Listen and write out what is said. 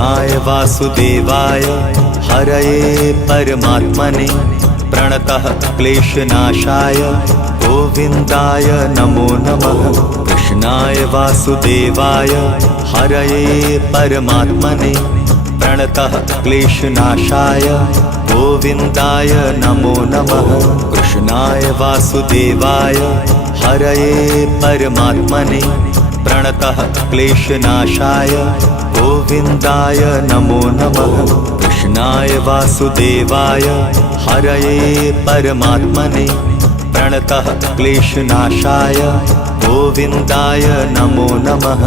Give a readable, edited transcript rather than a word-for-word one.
कृष्णाय वासुदेवाय हरये परमात्मने प्रणतः क्लेशनाशाय गोविन्दाय नमो नमः। कृष्णाय वासुदेवाय हरये परमात्मने प्रणतः क्लेशनाशाय गोविन्दाय नमो नमः। कृष्णाय वासुदेवाय हरये परमात्मने प्रणतः क्लेशनाशाय गोविन्दाय नमो नमः। कृष्णाय वासुदेवाय हरये परमात्मने प्रणतः क्लेशनाशाय गोविन्दाय नमो नमः।